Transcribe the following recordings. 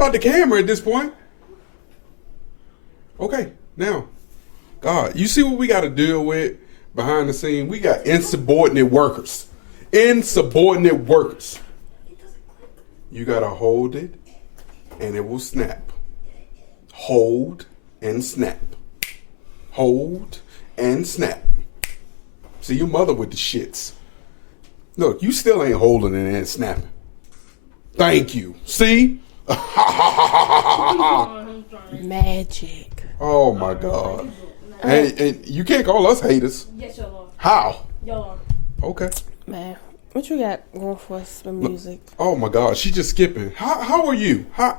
about the camera at this point. Okay, now, God, you see what we got to deal with behind the scene? We got insubordinate workers. Insubordinate workers. You got to hold it and it will snap. Hold and snap. Hold and snap. See, your mother with the shits. Look, you still ain't holding it and snapping. Thank you. See? Magic. Oh my God. And you can't call us haters. Yes, y'all are. How? Y'all are. Okay. Man, what you got going for us for music? Oh my God, she just skipping. How are you? How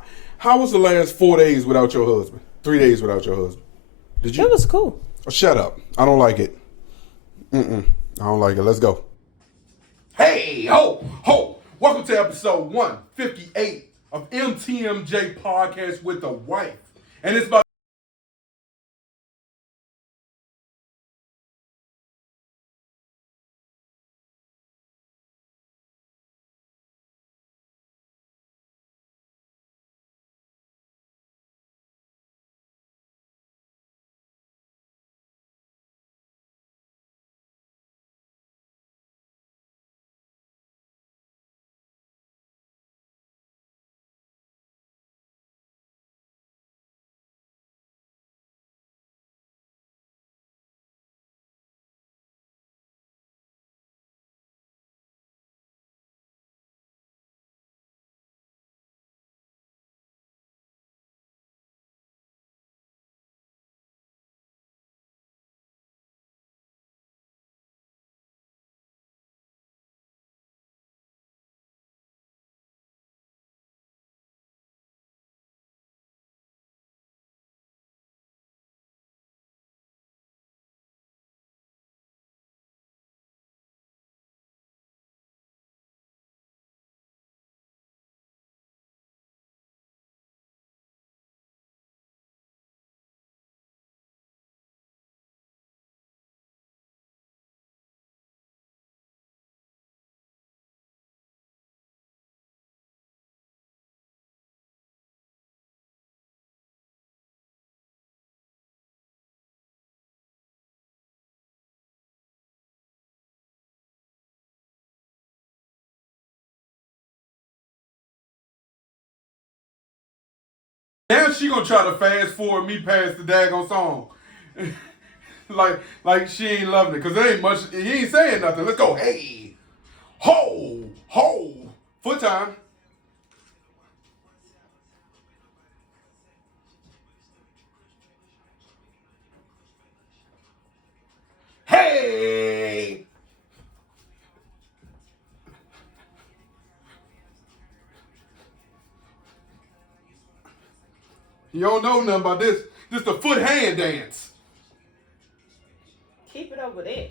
was the last 4 days without your husband? 3 days without your husband? Did you? It was cool. Oh, shut up. I don't like it. I don't like it. Let's go. Hey, ho. Welcome to episode 158 of MTMJ Podcast with a Wife. And it's about now she gonna try to fast forward me past the daggone song. like she ain't loving it. Cause there ain't much, he ain't saying nothing. Let's go. Hey, ho. Foot time. Hey. You don't know nothing about this. This the foot hand dance. Keep it over there.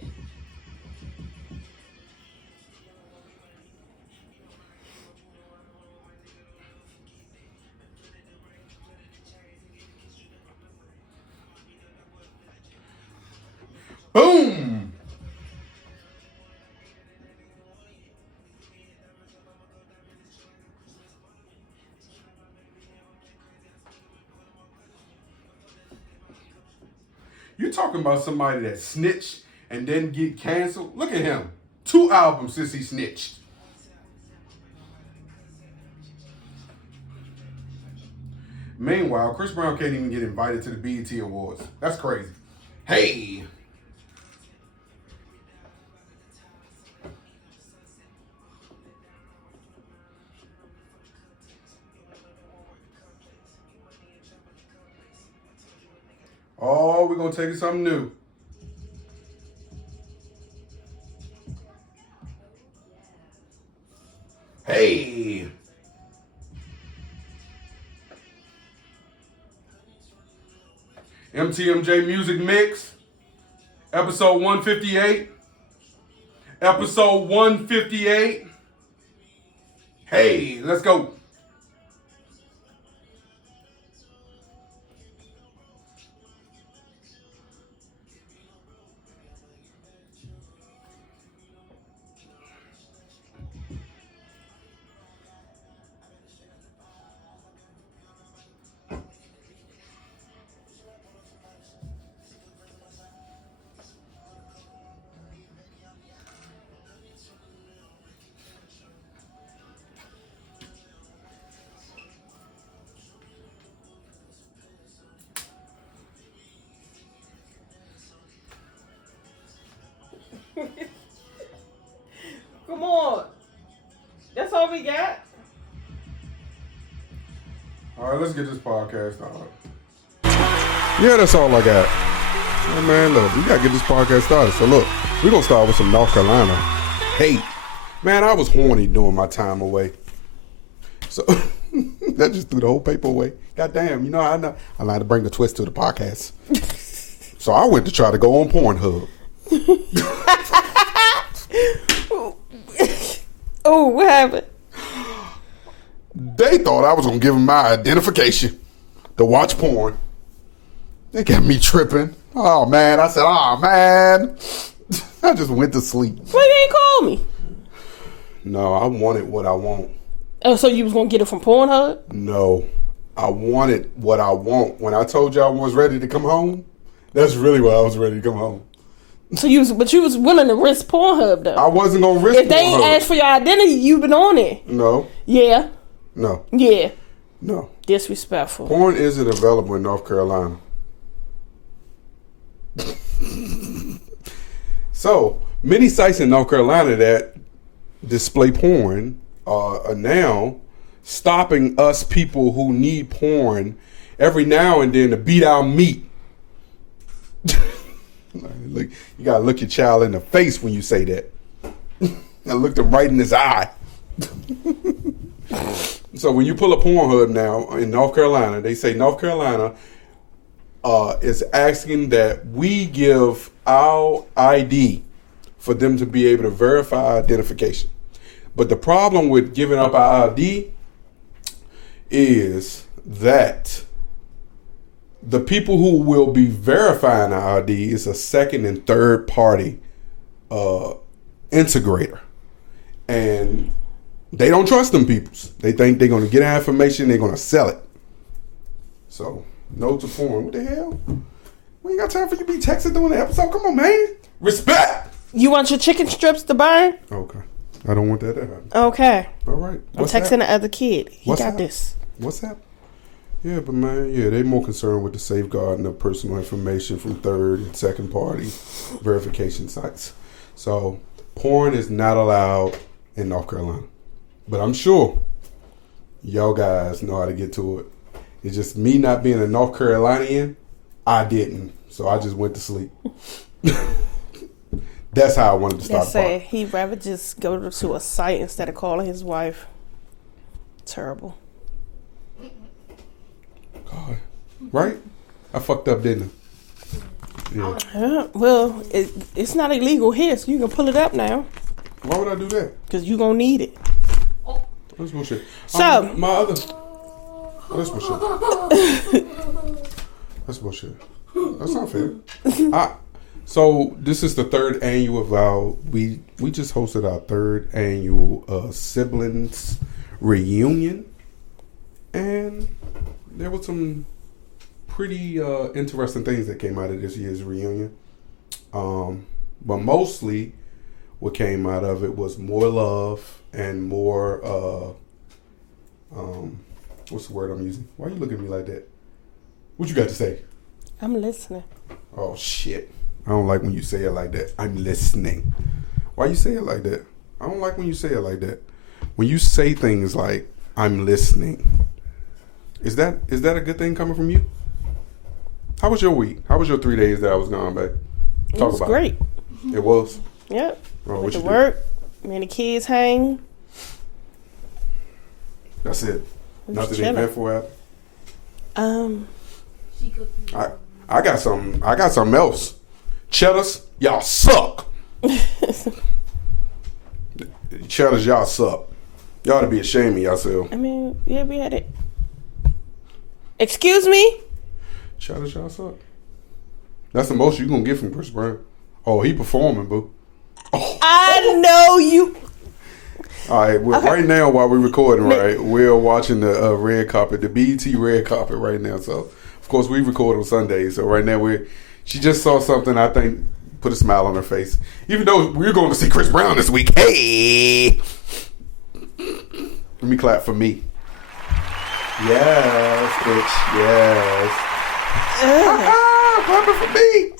Boom. You talking about somebody that snitched and then get canceled? Look at him. 2 albums since he snitched. Meanwhile, Chris Brown can't even get invited to the BET Awards. That's crazy. Hey. Oh, we're going to take it something new. Hey. MTMJ Music Mix. Episode 158. Episode 158. Hey, let's go. all we got. All right, let's get this podcast started. Yeah, that's all I got. Oh, man, look, we gotta get this podcast started. So look, we're gonna start with some North Carolina hate. Man, I was horny during my time away. So that just threw the whole paper away. Goddamn, you know I like to bring the twist to the podcast. So I went to try to go on Pornhub. Oh, what happened? They thought I was gonna give them my identification to watch porn. They got me tripping. Oh man, I said, oh man. I just went to sleep. Why you ain't call me? No, I wanted what I want. Oh, so you was gonna get it from Pornhub? No, I wanted what I want. When I told you I was ready to come home, that's really why I was ready to come home. So you was willing to risk Pornhub though. I wasn't gonna risk. If they ain't asked for your identity, you been on it. No. Yeah. No. Yeah. No. Disrespectful. Porn isn't available in North Carolina. So many sites in North Carolina that display porn are now stopping us people who need porn every now and then to beat our meat. Look, you gotta look your child in the face when you say that. And look them right in his eye. So when you pull a Pornhub now in North Carolina, they say North Carolina is asking that we give our ID for them to be able to verify identification. But the problem with giving up our ID is that the people who will be verifying our ID is a second and third party integrator. And they don't trust them peoples. They think they're going to get our information, they're going to sell it. So, no to porn. What the hell? We ain't got time for you to be texting during the episode. Come on, man. Respect. You want your chicken strips to burn? Okay. I don't want that to happen. Okay. All right. I'm texting the other kid. He got this. What's that? Yeah, but man, they're more concerned with the safeguarding of personal information from third and second party verification sites. So, porn is not allowed in North Carolina. But I'm sure y'all guys know how to get to it. It's just me not being a North Carolinian, I didn't. So I just went to sleep. That's how I wanted to start the podcast. He'd rather just go to a site instead of calling his wife. Terrible. God. Right? I fucked up, didn't I? Yeah. Well, it's not illegal here, so you can pull it up now. Why would I do that? Because you're going to need it. That's bullshit. So. That's bullshit. That's bullshit. That's not fair. So this is the third annual of our, we just hosted our third annual siblings reunion. And there were some pretty interesting things that came out of this year's reunion. But mostly what came out of it was more love and more, what's the word I'm using? Why are you looking at me like that? What you got to say? I'm listening. Oh, shit. I don't like when you say it like that. I'm listening. Why you say it like that? I don't like when you say it like that. When you say things like, I'm listening, is that a good thing coming from you? How was your week? How was your 3 days that I was gone, babe? It was great. It was? Yep. Oh, Went to work. Me and the kids hang. That's it. Nothing eventful happened? I got something else. Cheddars, y'all suck. Cheddars, y'all suck. Y'all ought to be ashamed of yourself. I mean, yeah, we had it. Excuse me? Cheddars, y'all suck. That's the most you gonna get from Chris Brown. Oh, he performing, boo. Oh. I know you. All right, well, okay. Right now while we're recording, right, we're watching the red carpet, the BET red carpet right now. So, of course, we record on Sundays. So right now she just saw something I think put a smile on her face. Even though we're going to see Chris Brown this week. Hey, let me clap for me. Yes, bitch. Yes. Clapping for me.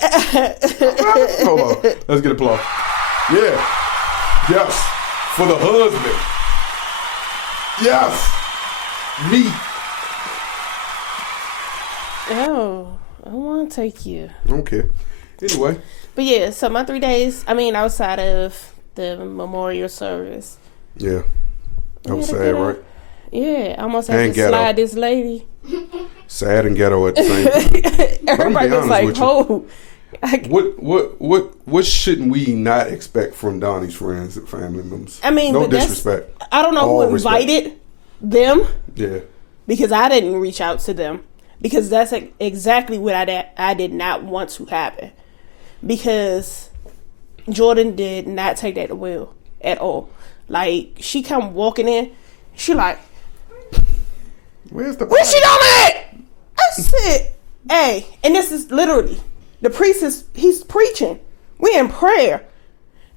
Hold on. Let's get applause. Yeah. Yes. For the husband. Yes. Me. Oh, I want to take you. Okay. Anyway. But yeah, so my 3 days, outside of the memorial service. Yeah. That was sad, right? Yeah, I almost had to ghetto. slide this lady. Sad and ghetto at the same time. Everybody was like, "Oh." What shouldn't we not expect from Donnie's friends and family members? No disrespect. I don't know who invited them. Yeah. Because I didn't reach out to them. Because that's exactly what I did not want to happen. Because Jordan did not take that well at all. Like, she come walking in, she like, where's she doing at? I said, hey, and this is literally, the priest he's preaching. We in prayer.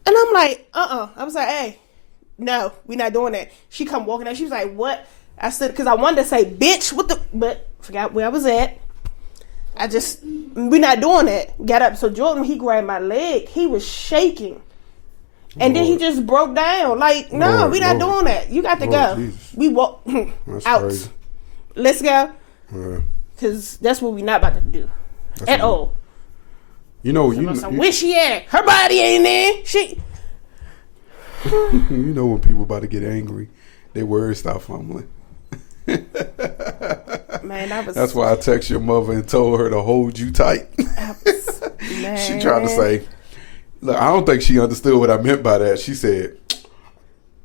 And I'm like, I was like, hey, no, we not doing that. She come walking in, she was like, what? I said, because I wanted to say, bitch, but forgot where I was at. We not doing that. Got up. So Jordan, he grabbed my leg. He was shaking. And then he just broke down. Like, no, we not doing that. You got to go. Jesus. We walk out. Crazy. Let's go. Because that's what we not about to do. At all. You know, where she at? Her body ain't there. She. You know when people about to get angry, their words stop fumbling. Man, that's why I text your mother and told her to hold you tight. She tried to say, look, I don't think she understood what I meant by that. She said,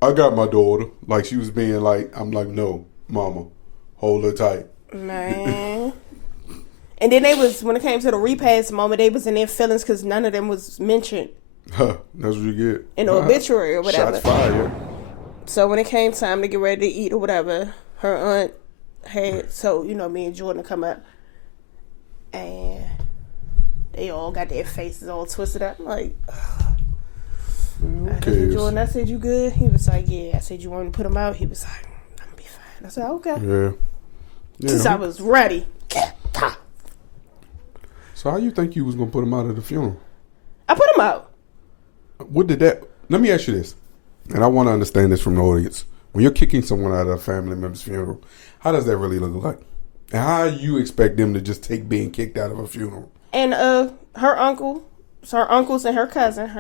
I got my daughter. Like she was being like, I'm like, no, mama, hold her tight. Man. And then when it came to the repast moment, they was in their feelings because none of them was mentioned. That's what you get. In the obituary or whatever. Shots fired. So when it came time to get ready to eat or whatever, her aunt had, me and Jordan come up. And they all got their faces all twisted up. I'm like, I said, Jordan, I said, you good? He was like, yeah. I said, you want me to put him out? He was like, I'm going to be fine. I said, okay. Yeah. Since I was ready. So how you think you was going to put him out at the funeral? I put him out. Let me ask you this. And I want to understand this from the audience. When you're kicking someone out of a family member's funeral, how does that really look like? And how do you expect them to just take being kicked out of a funeral? And her uncles and her cousin,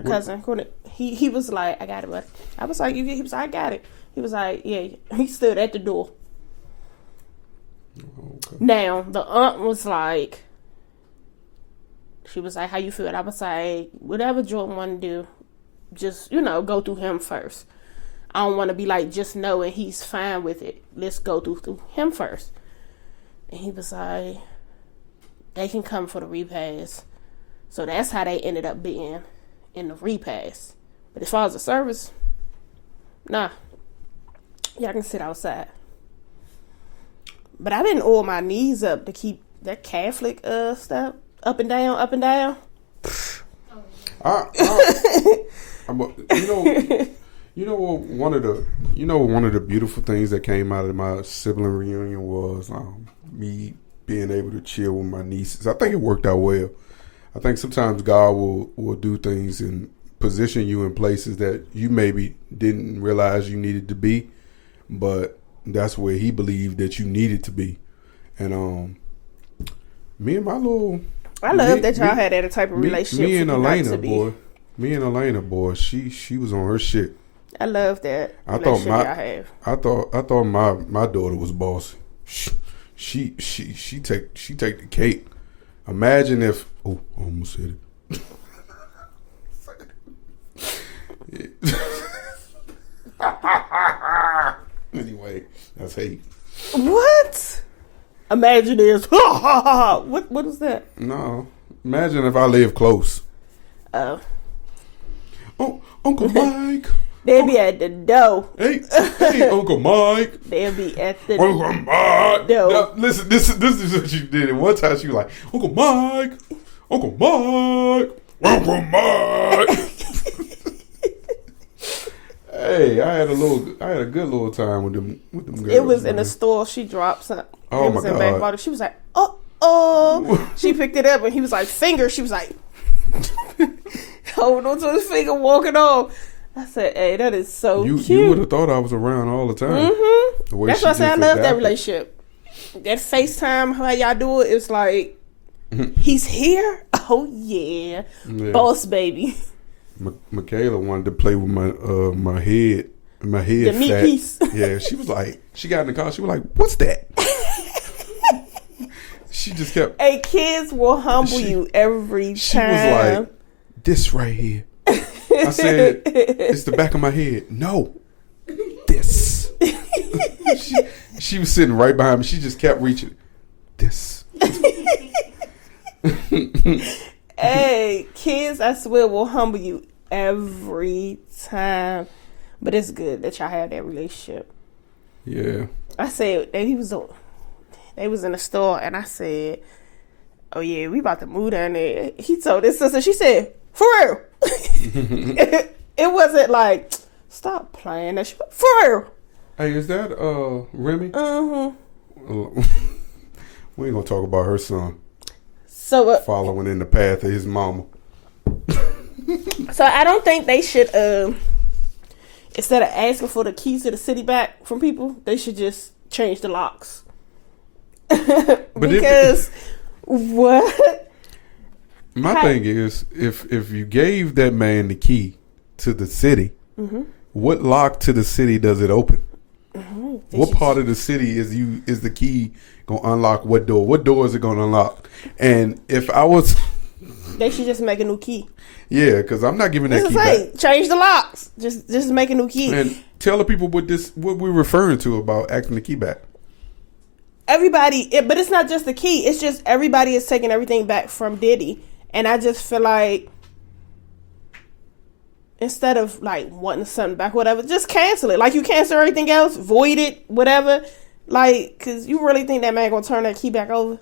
he was like, I got it, buddy. I was like, he was like, I got it. He was like, yeah. He stood at the door. Okay. Now, the aunt was like, she was like, how you feel? And I was like, whatever Jordan want to do, just, go through him first. I don't want to be like, just knowing he's fine with it. Let's go through him first. And he was like, they can come for the repast. So that's how they ended up being in the repast. But as far as the service, nah. Y'all can sit outside. But I didn't oil my knees up to keep that Catholic stuff up and down, up and down. One of the beautiful things that came out of my sibling reunion was me being able to chill with my nieces. I think it worked out well. I think sometimes God will do things and position you in places that you maybe didn't realize you needed to be, but that's where He believed that you needed to be. And me and my little, I love that y'all had that type of relationship. Me and Elena, boy, she was on her shit. I love that. I thought my daughter was bossy. She take the cake. Imagine if I almost said it. Anyway, that's hate. What? Imagine this. What is that? No. Imagine if I live close. Oh, Uncle Mike. They'll be at the door. Hey, Uncle Mike. They'll be at the Uncle Mike. door. Now, listen, this is what you did. And one time she was like, Uncle Mike. Uncle Mike. Uncle Mike. Hey, I had a good little time with them girls. It was in the store. She dropped something. Oh, my God. Bottle. She was like, She picked it up and he was like, finger. She was like, hold on to his finger, walking on. I said, hey, that is so cute. You would have thought I was around all the time. Mm-hmm. That's why I say I love that relationship. That FaceTime, how y'all do it, it's like, he's here? Oh, yeah. Boss baby. Michaela wanted to play with my head. My head the meat fat. Piece. Yeah, she was like, she got in the car, she was like, what's that? She just kept. Hey, kids will humble you every time. She was like, this right here. I said, it's the back of my head. No, this. she was sitting right behind me. She just kept reaching. This. Hey, kids, I swear, will humble you every time. But it's good that y'all have that relationship. Yeah. I said, they was in the store, and I said, oh, yeah, we about to move down there. He told his sister, she said, for real. It wasn't like, stop playing that shit. For real. Hey, is that Remy? Mm-hmm. We ain't gonna talk about her son. So following in the path of his mama. So I don't think they should instead of asking for the keys to the city back from people, they should just change the locks. Because what? My thing is, if you gave that man the key to the city, what lock to the city does it open? What part of the city is the key gonna unlock? What door? What door is it gonna unlock? And if I was, they should just make a new key. Yeah, because I'm not giving that key back. Change the locks. Just make a new key. And tell the people what we're referring to about acting the key back. Everybody, but it's not just the key. It's just everybody is taking everything back from Diddy. And I just feel like instead of like wanting something back, whatever, just cancel it. Like you cancel everything else, void it, whatever. Like, because you really think that man going to turn that key back over?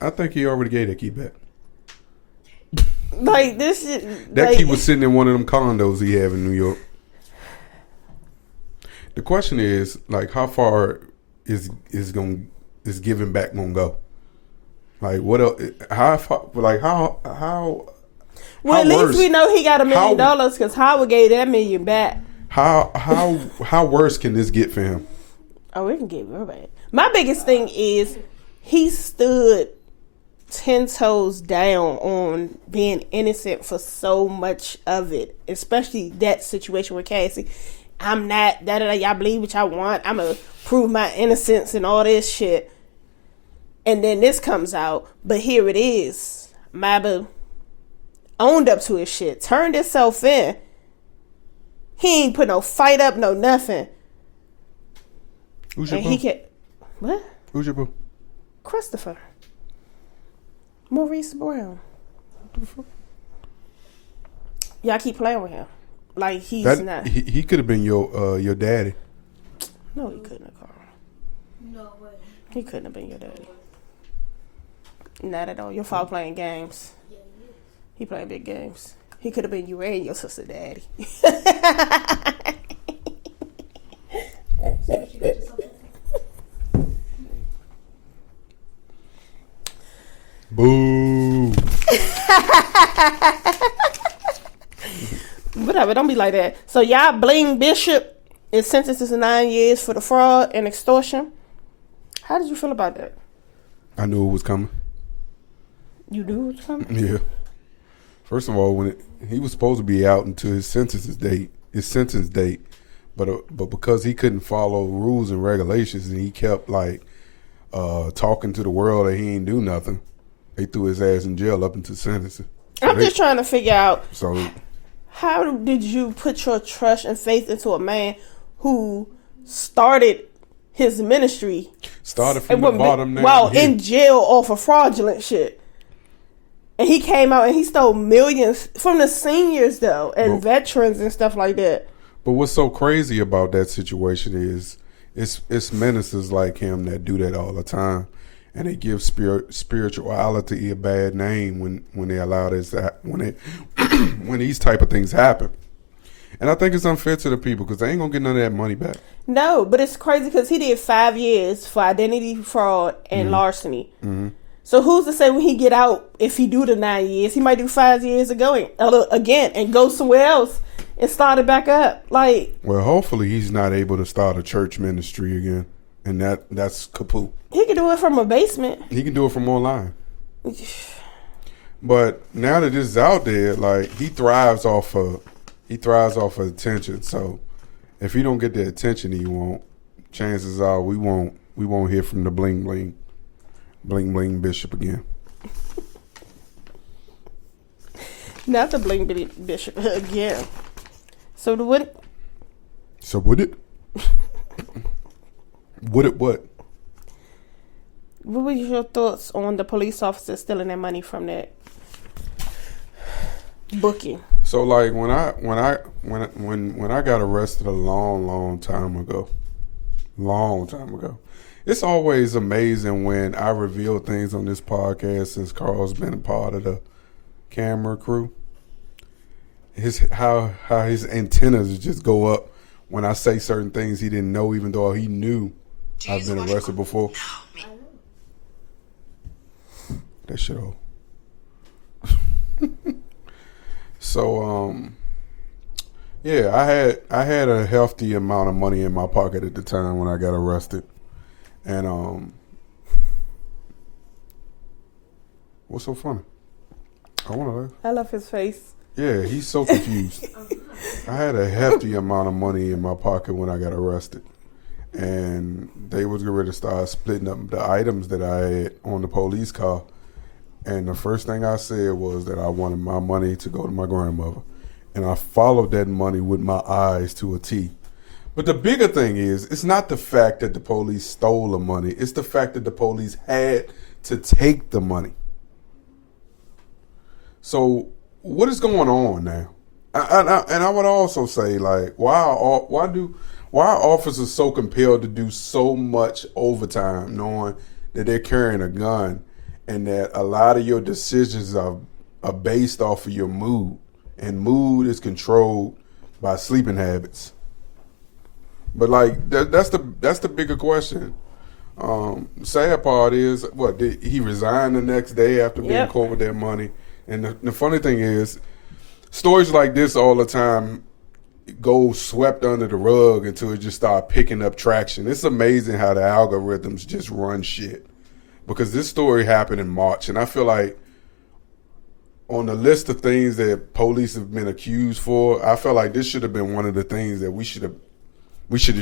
I think he already gave that key back. Like this shit, that key was sitting in one of them condos he have in New York. The question is, like, how far is giving back gonna go? Like, what else? How far? Like, how? Well, at least we know he got $1 million because Howard gave that $1 million back. How worse can this get for him? Oh, it can get real bad. My biggest thing is he stood 10 toes down on being innocent for so much of it, especially that situation with Cassie. I'm not y'all believe what y'all want. I'm gonna prove my innocence and all this shit. And then this comes out, but here it is. Maba owned up to his shit, turned himself in. He ain't put no fight up, no nothing. Who's your boo? What? Who's your boo? Christopher. Maurice Brown. Y'all keep playing with him. Like he's not. He could have been your daddy. No, he couldn't have, Carl. No way. He couldn't have been your daddy. Not at all. Your father playing games. Yeah, he playing big games. He could have been you and your sister daddy. Boo. Whatever, don't be like that. So y'all Bling Bishop is sentenced to 9 years for the fraud and extortion. How did you feel about that? I knew it was coming. You knew it was coming? Yeah. First of all, he was supposed to be out until his sentence date, but because he couldn't follow rules and regulations, and he kept like talking to the world that he ain't do nothing, they threw his ass in jail up until sentencing. So I'm just trying to figure out. So, how did you put your trust and faith into a man who started his ministry? Started from the bottom now. In jail off of fraudulent shit. And he came out and he stole millions from the seniors, though, and veterans and stuff like that. But what's so crazy about that situation is it's ministers like him that do that all the time. And they give spirituality a bad name when they allow this when these type of things happen. And I think it's unfair to the people because they ain't gonna get none of that money back. No, but it's crazy because he did 5 years for identity fraud and larceny. Mm-hmm. So who's to say when he get out, if he do the 9 years, he might do 5 years again and go somewhere else and start it back up. Like, well, hopefully he's not able to start a church ministry again, and that's kaput. He can do it from a basement. He can do it from online. But now that this is out there, like, he thrives off of attention. So if he don't get the attention he want, chances are we won't hear from the bling bishop again. Not the bling bishop again. So would it? Would it what? What were your thoughts on the police officer stealing that money from that booking? So like when I got arrested a long time ago, it's always amazing when I reveal things on this podcast since Carl's been a part of the camera crew. How his antennas just go up when I say certain things he didn't know, even though he knew I've been arrested before. That shit old. So yeah, I had a hefty amount of money in my pocket at the time when I got arrested, and what's so funny? I love his face. Yeah, he's so confused. I had a hefty amount of money in my pocket when I got arrested, and they was getting ready to start splitting up the items that I had on the police car. And the first thing I said was that I wanted my money to go to my grandmother. And I followed that money with my eyes to a T. But the bigger thing is, it's not the fact that the police stole the money. It's the fact that the police had to take the money. So what is going on now? And I would also say, like, why are officers so compelled to do so much overtime knowing that they're carrying a gun? And that a lot of your decisions are based off of your mood. And mood is controlled by sleeping habits. But like that's the bigger question. Sad part is, did he resign the next day after being caught with that money? And the funny thing is, stories like this all the time go swept under the rug until it just start picking up traction. It's amazing how the algorithms just run shit. Because this story happened in March, and I feel like on the list of things that police have been accused for, I feel like this should have been one of the things that we should have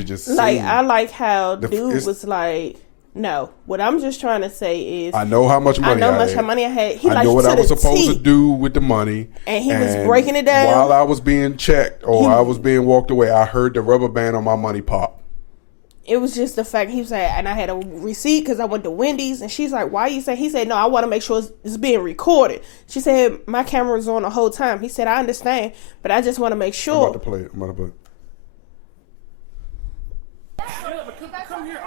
just seen. Like, I like how dude was like, no, what I'm just trying to say is, I know how much money I had. I know what I was supposed to do with the money. And he was breaking it down. While I was being checked or I was being walked away, I heard the rubber band on my money pop. It was just the fact he was like, and I had a receipt because I went to Wendy's, and she's like, why you say? He said, no, I want to make sure it's being recorded. She said, my camera was on the whole time. He said, I understand, but I just want to make sure. I'm about to play it. Come here.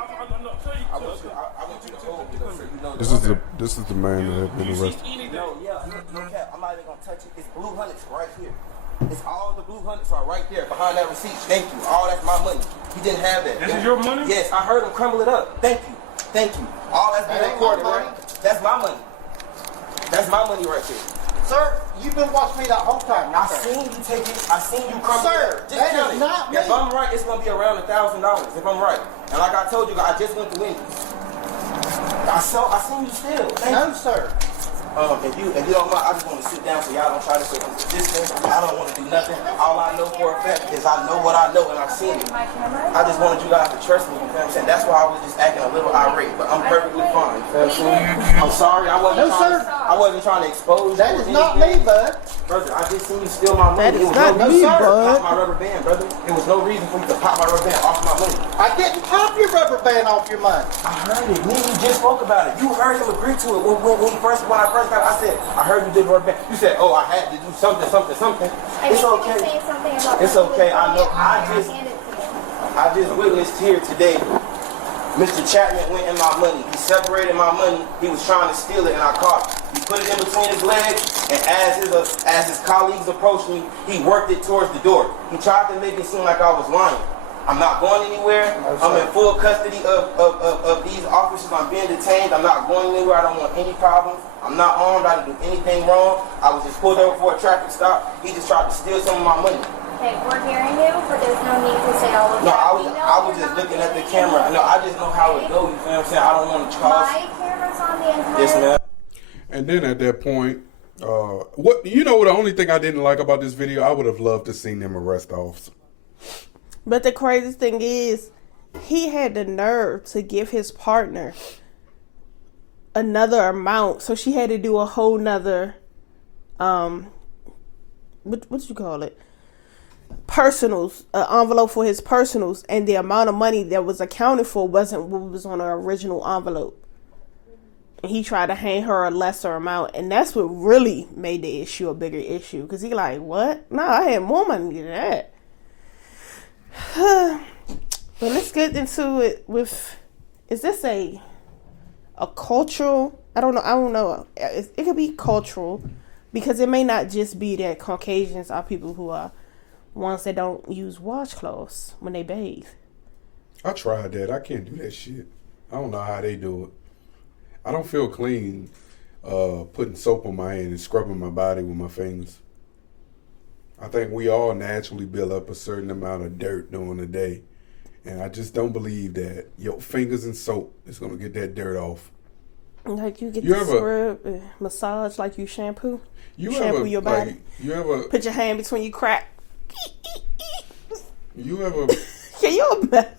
This is the man that had been arrested. No cap. I'm not even gonna touch it. It's blue hundreds right here. It's all the blue hundreds are right there behind that receipt. Thank you. All that's my money. He didn't have that. This is your money? Yes, I heard him crumble it up. Thank you. All that's been recorded, right? That's my money. That's my money right there. Sir, you've been watching me that whole time. I seen you take it. I seen you crumble it up. Just that count is it. not me. If I'm right, it's gonna be around $1,000. If I'm right, and like I told you, I just went to Wendy's. I seen you still. No, sir. If you don't mind, I just want to sit down so y'all don't try to say I'm resistant. I don't want to do nothing. All I know for a fact is I know what I know and I've seen it. I just wanted you guys to trust me, you know what I'm saying? That's why I was just acting a little irate, but I'm perfectly fine. You know what I'm saying? I'm sorry, I wasn't trying to expose you. That is not me, bud. Brother, I just seen you steal my money. That is not me, bud. Pop my rubber band, brother. There was no reason for you to pop my rubber band off my money. I didn't pop your rubber band off your money. I heard it. Me and you just spoke about it. You heard him agree to it when I first got it. I said, I heard you did rubber band. You said, oh, I had to do something. It's okay. It's okay. I know. I just witnessed here today. Mr. Chapman went in my money. He separated my money. He was trying to steal it, and I caught him. He put it in between his legs, and as his colleagues approached me, he worked it towards the door. He tried to make it seem like I was lying. I'm not going anywhere. I'm in full custody of these officers. I'm being detained. I'm not going anywhere. I don't want any problems. I'm not armed. I didn't do anything wrong. I was just pulled over for a traffic stop. He just tried to steal some of my money. Okay, we're hearing you, but there's no need to say all of No, that. I was just looking at the camera. No, I just know how it goes. You feel what I'm saying? I don't want to cause. My camera's on the entire. Yes, ma'am. And then at that point, what the only thing I didn't like about this video, I would have loved to seen them arrest the officer. But the craziest thing is, he had the nerve to give his partner another amount, so she had to do a whole nother, what you call it? Personals, envelope for his personals, and the amount of money that was accounted for wasn't what was on her original envelope. And he tried to hand her a lesser amount, and that's what really made the issue a bigger issue. Because he like, what? No, I had more money than that. But let's get into it with, is this a cultural, I don't know. It could be cultural, because it may not just be that Caucasians are people who are ones that don't use washcloths when they bathe. I tried that. I can't do that shit. I don't know how they do it. I don't feel clean putting soap on my hand and scrubbing my body with my fingers. I think we all naturally build up a certain amount of dirt during the day. And I just don't believe that your fingers and soap is going to get that dirt off. Like you get to scrub, massage like you shampoo. You shampoo your body. Like, you ever put your hand between your crack. You ever? Can you imagine?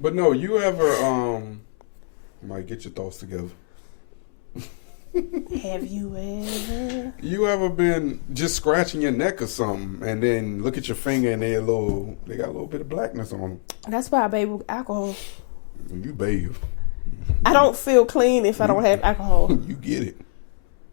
But no, you ever might get your thoughts together. Have you ever? You ever been just scratching your neck or something, and then look at your finger and they got a little bit of blackness on them? That's why I bathe with alcohol. You bathe. I don't feel clean if I don't have alcohol. You get it.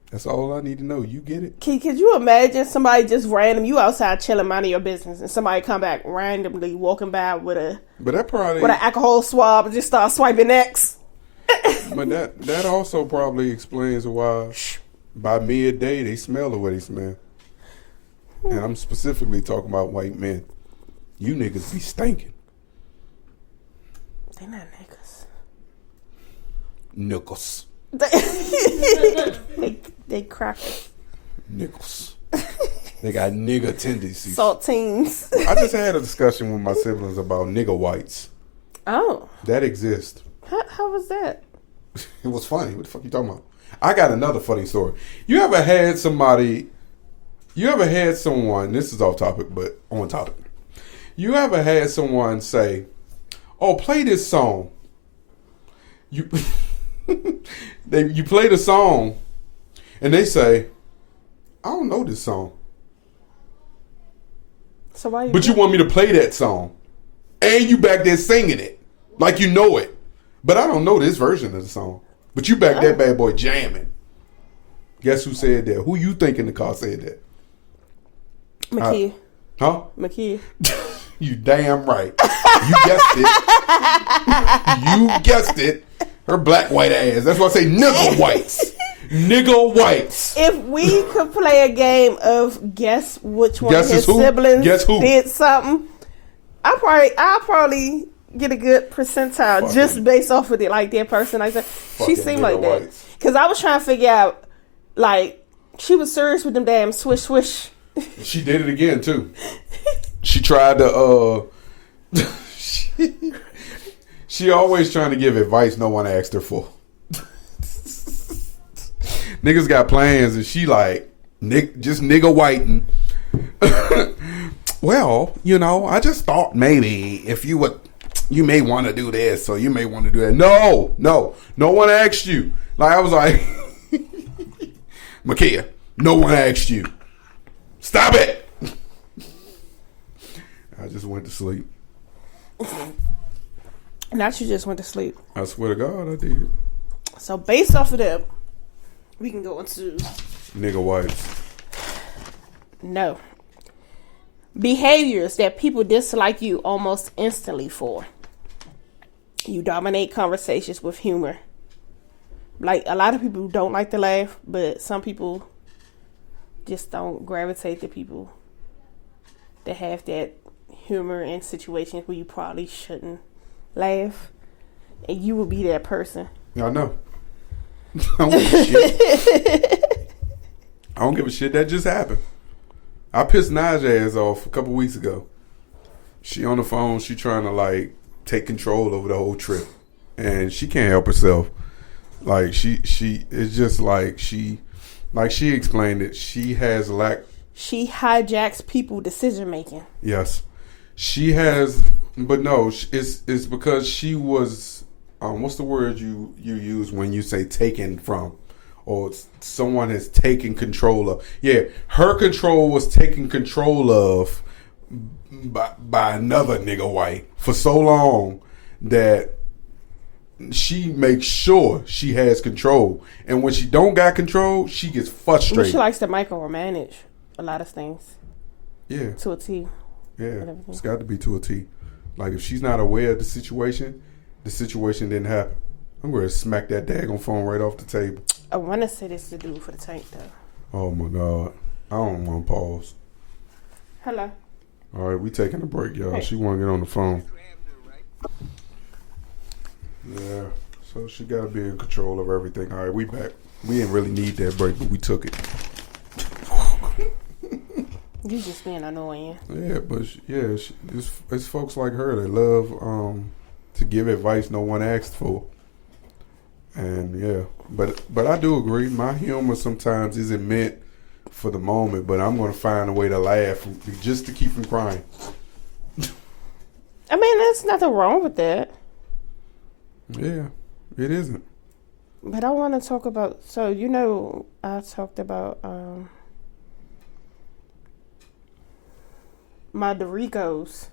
That's all I need to know. You get it. Could you imagine somebody just random, you outside chilling, minding your business, and somebody come back randomly walking by with an alcohol swab and just start swiping necks? But that also probably explains why by midday they smell the way they smell. And I'm specifically talking about white men. You niggas be stinking. They not niggas. Nickels. They crackers. Nickels. They got nigga tendencies. Saltines. I just had a discussion with my siblings about nigga whites. Oh. That exists. How was that? It was funny. What the fuck you talking about? I got another funny story. You ever had someone, this is off topic, but on topic. You ever had someone say, oh, play this song. You play the song and they say, I don't know this song. So why But you want me to play that song. And you back there singing it. Like you know it. But I don't know this version of the song. But you back that bad boy jamming. Guess who said that? Who you think in the car said that? McKee. Huh? McKee. You damn right. You guessed it. You guessed it. Her black white ass. That's why I say nigga whites. Nigga whites. If we could play a game of guess which one of his siblings did something, I'll probably get a good percentile just based off of it, like their person. Like that, she seemed like that. Because I was trying to figure out, like, she was serious with them damn swish swish. She did it again too. She tried to. She always trying to give advice no one asked her for. Niggas got plans and she like just nigga whiting. Well, I just thought maybe if you may want to do this or you may want to do that. No one asked you. Like I was like, Makia, no one asked you. Stop it. I just went to sleep. Not you just went to sleep. I swear to God, I did. So based off of that, we can go into nigga whites. No. Behaviors that people dislike you almost instantly for. You dominate conversations with humor. Like, a lot of people don't like to laugh, but some people just don't gravitate to people that have that humor in situations where you probably shouldn't laugh. And you will be that person. Yeah, I know. I don't give a shit. I don't give a shit. That just happened. I pissed Naja ass off a couple weeks ago. She on the phone. She trying to like take control over the whole trip, and she can't help herself. Like she it's just like she explained it. She has She hijacks people decision making. Yes, she has, but no, it's because she was. What's the word you use when you say taken from, or someone has taken control of? Yeah, her control was taken control of by another nigga white for so long that she makes sure she has control, and when she don't got control, she gets frustrated. She likes to micromanage a lot of things. Yeah, to a T. Yeah, it's got to be to a T. Like if she's not aware of the situation didn't happen. I'm going to smack that daggone phone right off the table. I want to say this to do for the tank though. Oh my God, I don't want to pause. Hello. All right, we taking a break, y'all. Hey. She want to get on the phone. Yeah, so she got to be in control of everything. All right, we back. We didn't really need that break, but we took it. You just being annoying. Yeah, but it's folks like her that love to give advice no one asked for. And yeah, but I do agree. My humor sometimes isn't meant for the moment, but I'm going to find a way to laugh just to keep from crying. I mean, there's nothing wrong with that. Yeah, it isn't. But I want to talk about, so you know, I talked about my Derricos,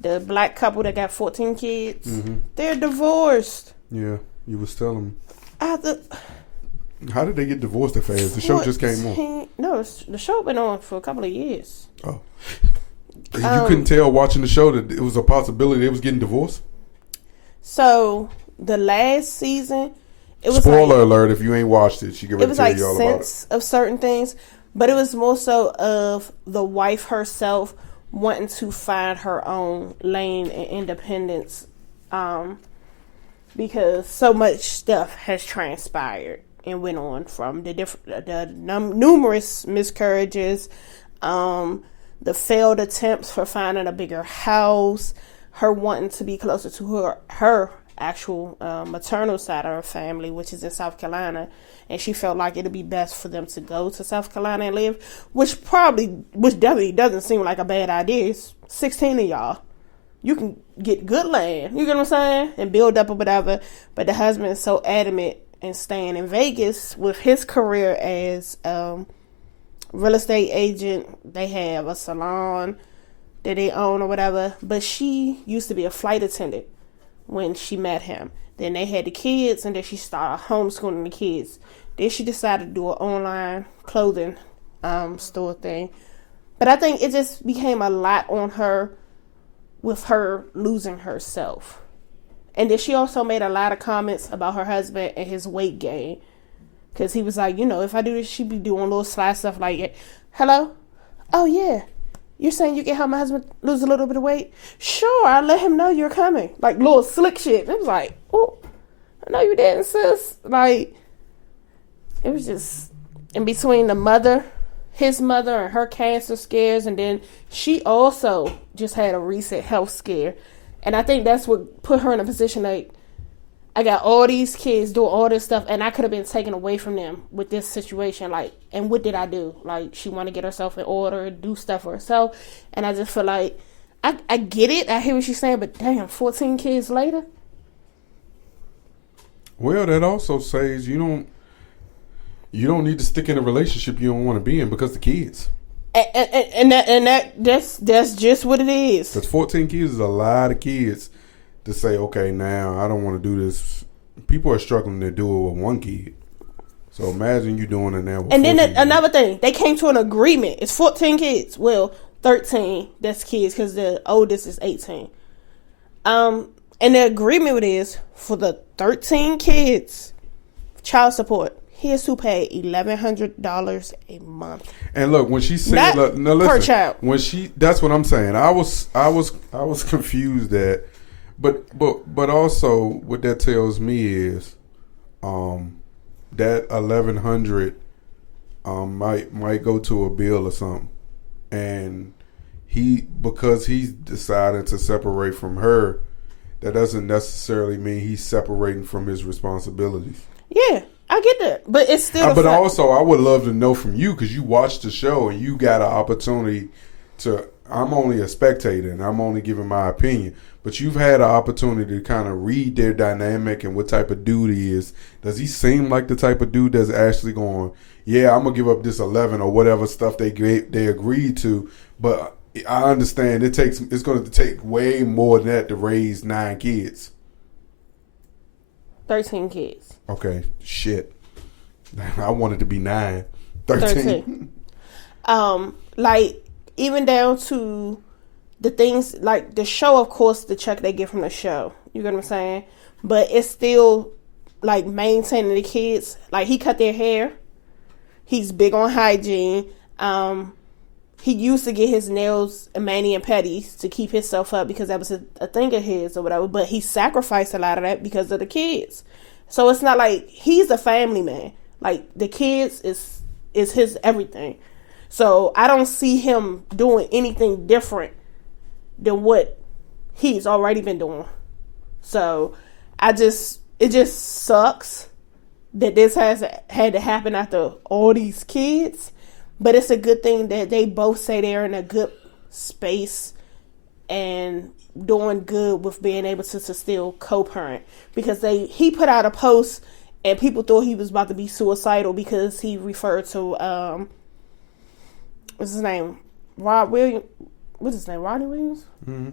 the black couple that got 14 kids. Mm-hmm. They're divorced. Yeah, you was telling me. After How did they get divorced that fast? The show just came on. No, the show been on for a couple of years. Oh. You couldn't tell watching the show that it was a possibility they was getting divorced? So, the last season, it was Spoiler alert, if you ain't watched it, she can tell like you all about it. sense of certain things, but it was more so of the wife herself wanting to find her own lane and independence, because so much stuff has transpired and went on from the numerous miscarriages, the failed attempts for finding a bigger house, her wanting to be closer to her actual maternal side of her family, which is in South Carolina, and she felt like it'd be best for them to go to South Carolina and live, which definitely doesn't seem like a bad idea. It's 16 of y'all. You can get good land, you get what I'm saying, and build up or whatever, but the husband is so adamant in staying in Vegas with his career as real estate agent. They have a salon that they own or whatever, but she used to be a flight attendant when she met him. Then they had the kids, and then she started homeschooling the kids. Then she decided to do an online clothing store thing. But I think it just became a lot on her with her losing herself. And then she also made a lot of comments about her husband and his weight gain. Because he was like, if I do this, she be doing little sly stuff like, hello? Oh, yeah. You're saying you can help my husband lose a little bit of weight? Sure, I'll let him know you're coming. Like, little slick shit. It was like, oh, I know you didn't, sis. Like, it was just in between his mother and her cancer scares. And then she also just had a recent health scare. And I think that's what put her in a position like, I got all these kids doing all this stuff, and I could have been taken away from them with this situation. Like, and what did I do? Like, she want to get herself in order, do stuff for herself. And I just feel like, I get it. I hear what she's saying, but damn, 14 kids later? Well, that also says you don't need to stick in a relationship you don't want to be in because the kids. That's just what it is. Because 14 kids is a lot of kids to say, okay, now I don't want to do this. People are struggling to do it with one kid. So imagine you doing it now with 14 then kids. another thing, they came to an agreement. It's 14 kids. Well, 13, that's kids because the oldest is 18. And the agreement is for the 13 kids, child support, he has to pay $1,100 a month. And look, when she said, listen, per child. That's what I'm saying. I was confused at. But also what that tells me is that $1,100 might go to a bill or something, and because he's decided to separate from her, that doesn't necessarily mean he's separating from his responsibilities. Yeah, I get that, but it's still. But also, I would love to know from you, because you watched the show and you got an opportunity to. I'm only a spectator and I'm only giving my opinion, but you've had an opportunity to kind of read their dynamic and what type of dude he is. Does he seem like the type of dude that's actually going, yeah, I'm gonna give up this 11 or whatever stuff they agreed to, but I understand it's going to take way more than that to raise 9 kids. 13 kids. Okay, shit. I wanted to be 9. 13. Like, even down to the things, like the show, of course, the check they get from the show. You get what I'm saying? But it's still, like, maintaining the kids. Like, he cut their hair. He's big on hygiene. He used to get his nails mani and pedis to keep himself up because that was a thing of his or whatever. But he sacrificed a lot of that because of the kids. So it's not like he's a family man. Like, the kids is his everything. So I don't see him doing anything different than what he's already been doing. So it just sucks that this has had to happen after all these kids. But it's a good thing that they both say they're in a good space and doing good with being able to still co-parent. Because he put out a post and people thought he was about to be suicidal because he referred to what's his name? Rodney Williams? Mm-hmm.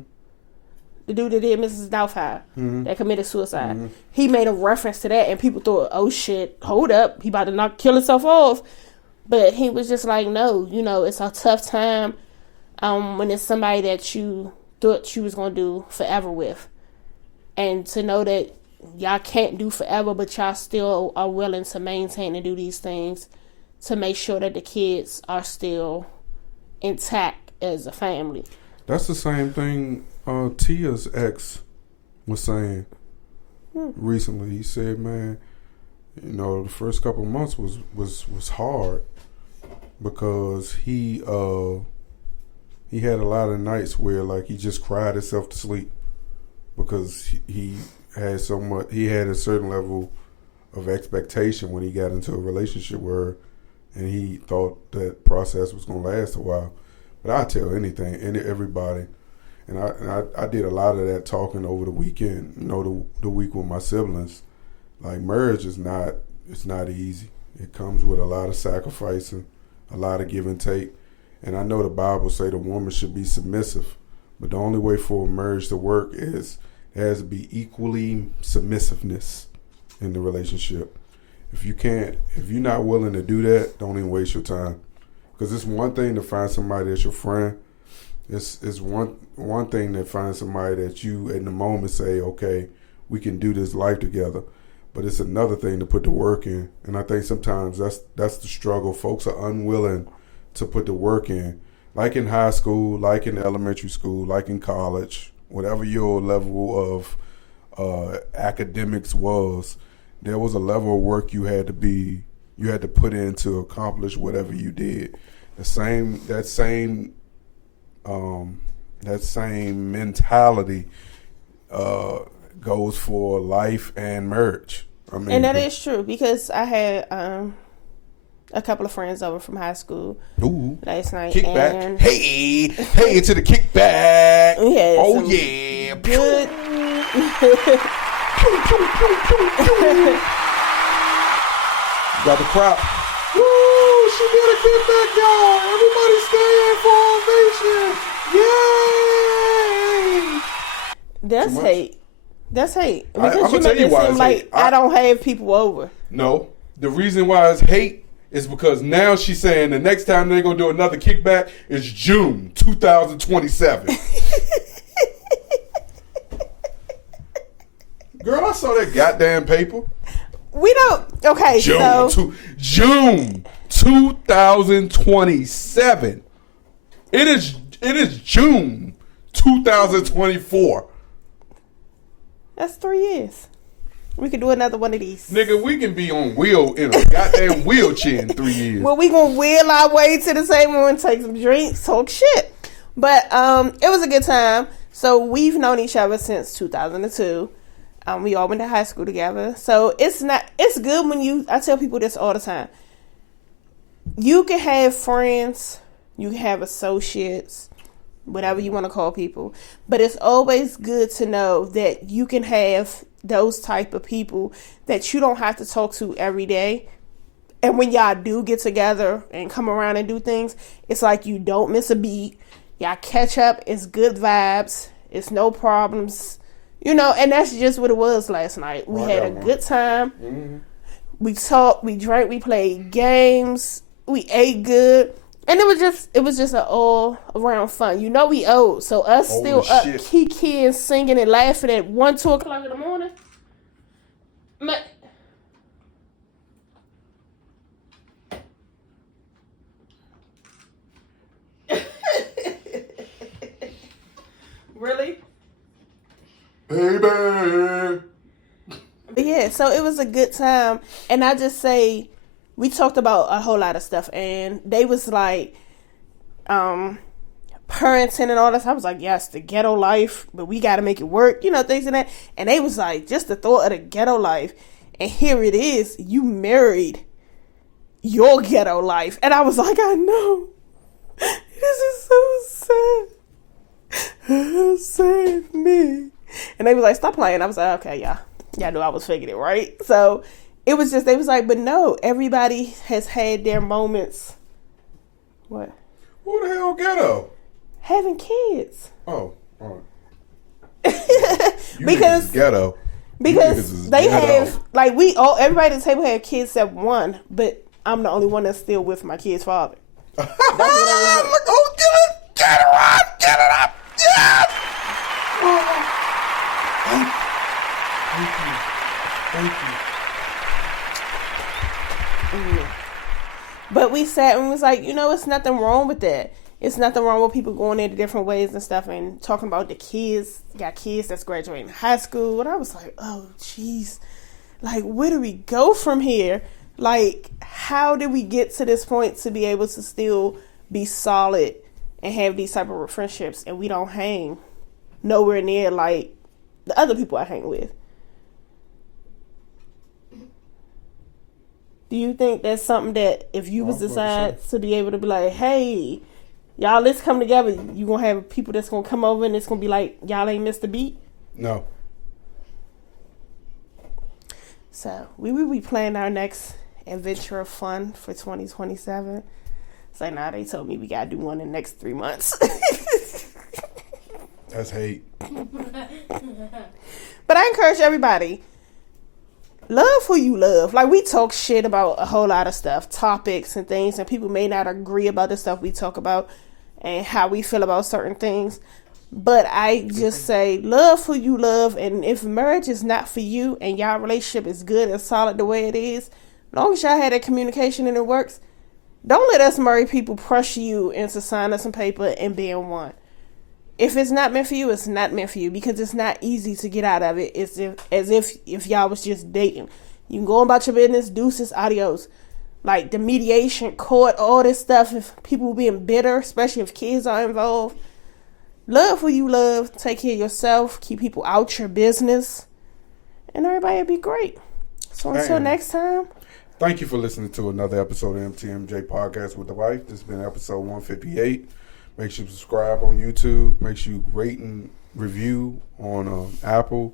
The dude that did Mrs. Doubtfire, that committed suicide. Mm-hmm. He made a reference to that, and people thought, oh shit, hold up, he about to not kill himself off. But he was just like, no, it's a tough time when it's somebody that you thought you was going to do forever with. And to know that y'all can't do forever, but y'all still are willing to maintain and do these things to make sure that the kids are still intact as a family. That's the same thing Tia's ex was saying recently. He said, man, the first couple of months was hard because he had a lot of nights where, like, he just cried himself to sleep because he had a certain level of expectation when he got into a relationship with her. And he thought that process was going to last a while. But I tell everybody, and I did a lot of that talking over the weekend, the week with my siblings. Like, marriage it's not easy. It comes with a lot of sacrificing, a lot of give and take. And I know the Bible say the woman should be submissive. But the only way for a marriage to work is there has to be equally submissiveness in the relationship. If you're not willing to do that, don't even waste your time. Because it's one thing to find somebody that's your friend. It's one thing to find somebody that you, in the moment, say, okay, we can do this life together. But it's another thing to put the work in. And I think sometimes that's the struggle. Folks are unwilling to put the work in. Like in high school, like in elementary school, like in college, whatever your level of academics was, there was a level of work you had to put in to accomplish whatever you did. That same mentality goes for life and marriage. And that is true, because I had a couple of friends over from high school last night. Kickback. And hey to the kickback. Yeah. Good. Got the crowd. Woo! She did a kickback, y'all. Everybody stand for ovation. Yay! That's hate. That's hate. Because I'm you gonna tell make you it why seem it's like hate. I don't have people over. No, the reason why it's hate is because now she's saying the next time they're gonna do another kickback is June 2027. Girl, I saw that goddamn paper. We don't. Okay, June 2027. It is June 2024. That's 3 years. We could do another one of these. Nigga, we can be on in a goddamn wheelchair in 3 years. Well, we gonna wheel our way to the same one, take some drinks, talk shit. But it was a good time. So we've known each other since 2002. We all went to high school together. So it's good when I tell people this all the time. You can have friends, you can have associates, whatever you want to call people. But it's always good to know that you can have those type of people that you don't have to talk to every day. And when y'all do get together and come around and do things, it's like you don't miss a beat. Y'all catch up. It's good vibes. It's no problems. You know, and that's just what it was last night. We had a good time. Mm-hmm. We talked, we drank, we played games, we ate good. And it was just an all around fun. You know we old, so us still up kikiing, singing and laughing at 1, 2 o'clock in the morning. Man. Really? Hey, babe. But yeah, so it was a good time. And I just say, we talked about a whole lot of stuff. And they was like, parenting and all this. I was like, yes, the ghetto life, but we got to make it work. You know, things like that. And they was like, just the thought of the ghetto life. And here it is. You married your ghetto life. And I was like, I know. This is so sad. Save me. And they was like, stop playing. I was like, okay, y'all knew I was faking it, right? So it was just, they was like, but no, everybody has had their moments. What? Who the hell ghetto? Having kids. Oh, all right. Because ghetto. Because they have, like, everybody at the table had kids except one, but I'm the only one that's still with my kid's father. That's what I was like. Get it up, yes! Thank you. But we sat and was like, you know, it's nothing wrong with that. It's nothing wrong with people going into different ways and stuff and talking about the kids. Got kids that's graduating high school. And I was like, oh, jeez. Like, where do we go from here? Like, how did we get to this point to be able to still be solid and have these type of friendships and we don't hang nowhere near like the other people I hang with? Do you think that's something that if you was decide to be able to be like, hey, y'all, let's come together, you gonna have people that's gonna come over and it's gonna be like, y'all ain't missed a beat? No. So we will be planning our next adventure of fun for 2027. So now they told me we gotta do one in the next 3 months. That's hate. But I encourage everybody, love who you love. Like, we talk shit about a whole lot of stuff, topics and things, and people may not agree about the stuff we talk about and how we feel about certain things. But I just say, love who you love, and if marriage is not for you and y'all relationship is good and solid the way it is, as long as y'all had that communication and it works, don't let us married people pressure you into signing some paper and being one. If it's not meant for you, it's not meant for you, because it's not easy to get out of it. It's as if y'all was just dating. You can go about your business, deuces, adios. Like the mediation, court, all this stuff, if people being bitter, especially if kids are involved. Love who you love, take care of yourself, keep people out your business, and everybody will be great. So until next time. Thank you for listening to another episode of MTMJ Podcast with the Wife. This has been episode 158. Make sure you subscribe on YouTube. Make sure you rate and review on Apple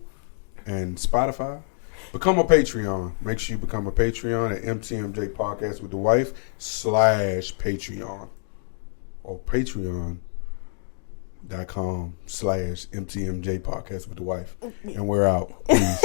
and Spotify. Become a Patreon. Make sure you become a Patreon at MTMJ Podcast with the Wife /Patreon or patreon.com/MTMJ Podcast with the Wife. And we're out. Peace.